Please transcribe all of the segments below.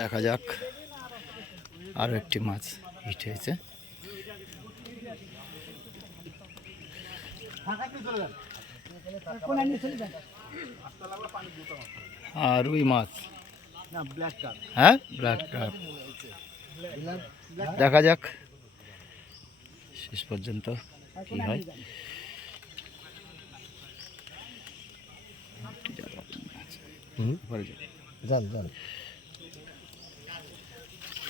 দেখা যাক। আরও একটি মাছ হিট হয়েছে। আর রুই মাছ। হ্যাঁ? ব্ল্যাক কাপ দেখা যাক। শেষ পর্যন্ত কি হয়। পরে যাব। যান।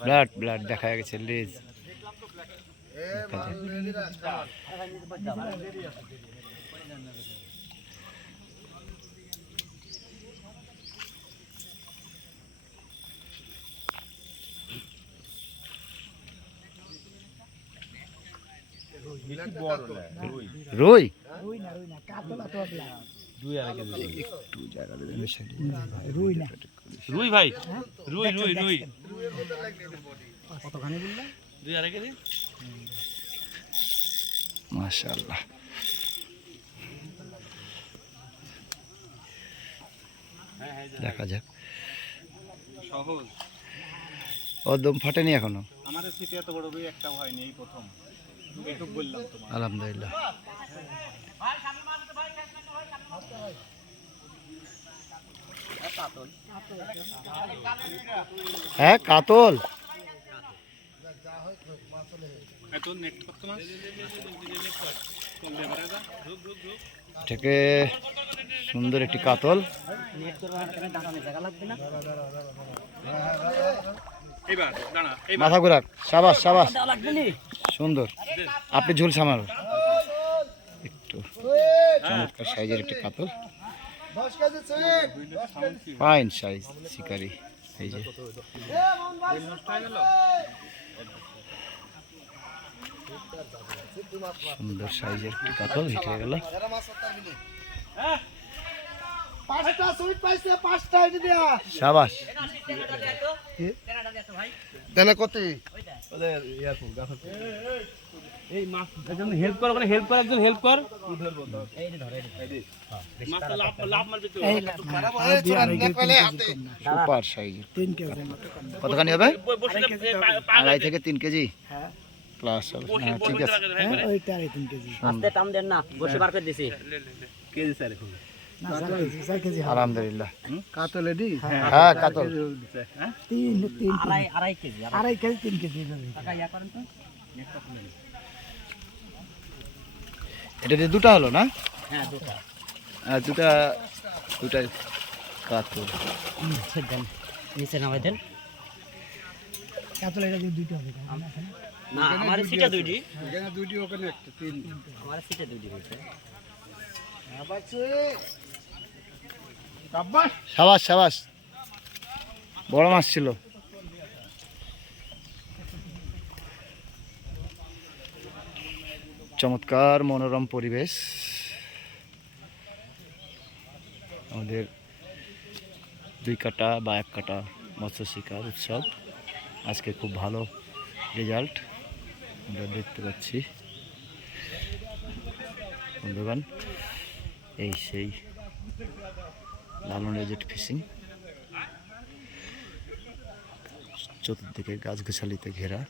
ব্লাড ব্লাড দেখা গেছে লেজ রুই? একটু জায়গা দেবেন রুই না রুই ভাই রুই রুই রুই। কতখানি বললাম দুই আড়াই কেজি? মাশাআল্লাহ। দেখা যাক। সহজ। ফাটেনি এখনও? আমাদের সিটি এত বড় রুই একটাও হয়নি এই প্রথম। আলহামদুলিল্লাহ। হ্যাঁ কাতল। এটাকে সুন্দর একটি কাতল। দাঁড়া মাথা ঘুরাক। সাবাস সাবাস। সুন্দর। আপনি ঝুল সামাল। একটু চমৎকার সাইজের একটি কাতল ফাইন সাইজ শিকারি। এই যে। সুন্দর সাইজের একটি কাতল হিট হয়ে গেল। পাঁচটা সুইট পাইছে পাঁচটা এটা দিয়া। সাবাস। দেনা কত। এই মাছ একজন হেল্প কর ওখানে হেল্প কর একজন হেল্প কর। মাছটা লাভ লাভ মারবে তো। সুপার সাইজের তিন কেজি কতখানি হবে? বসে আড়াই থেকে তিন কেজি? হ্যাঁ। প্লাস হ্যাঁ ঠিক আছে। ওইটা আড়াই কেজি। আস্তে টান দেন না বসে বার করে দিছি। কেজি স্যার এখন। আলহামদুলিল্লাহ। কাতলে হ্যাঁ। কাতল তিন তিন আড়াই আড়াই কেজি আড়াই। কেজি তিন কেজি টাকা ইয়া করেন তো। এটা দিয়ে দুটো হলো না? হ্যাঁ দুটা। আর দুটা দুটা কাতল। নিচে দেন। নিচে নামাই দেন। কাতলে এটা দিয়ে হবে না আমার সিটে দুইটি। এখানে দুইটি ওখানে একটা তিন আমার সিটে দুইটি হয়েছে। বড় মাছ ছিল। চমৎকার মনোরম পরিবেশ। আমাদের দুই কাটা বা এক কাটা মৎস্য শিকার উৎসব। আজকে খুব ভালো রেজাল্ট আমরা দেখতে পাচ্ছি। বন্ধুগণ, এই সেই লালন রেজেট ফিশিং। চতুর্দিকে গাছগাছালিতে ঘেরা।